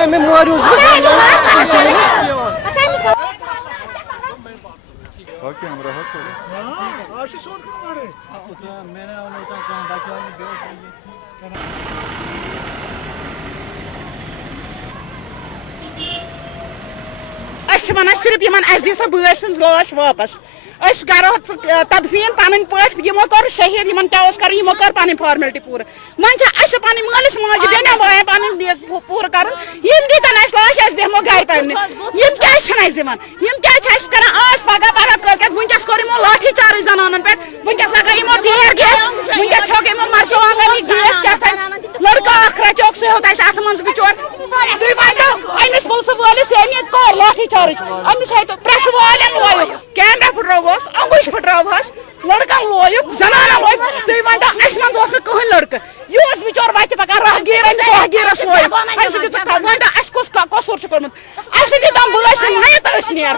one मे मोरूस one सिर्फ इन दी सा boy सज लाश वापस करो तदफीन पन पे यमो कर शहीद इन क्या कर यमो कर पन फॉर्मेलिटी पूरा वन पन मालिस माज बेन बायन पन पूरा कर दीतन लाश बेहमो घर पे क्या दिवान क्या कर आज पगह पगह कल वनकस कोर यमो लाठी चार्ज जनान पे वनकस लगा यमो ढेर गैस वनकस छोक यमो मर्चवांगन गैस क्या लड़का अख रचोक सह अत मज बिचोर अमिस पुलिस वालिस अमे कोर लाठी चार्ज अमिस है प्रेस वालन लोय कैमरा फुट्रोवस अंगुश फुट्रोवस लड़कन लोयुक जनाना लोय तुम वन अस मज कहीं लड़कह यह बिचोर वत पकान राहगीर अमिस राहगीरस लोय वन अस कस कसूर कोर्मुत अस दम बस नयत नेर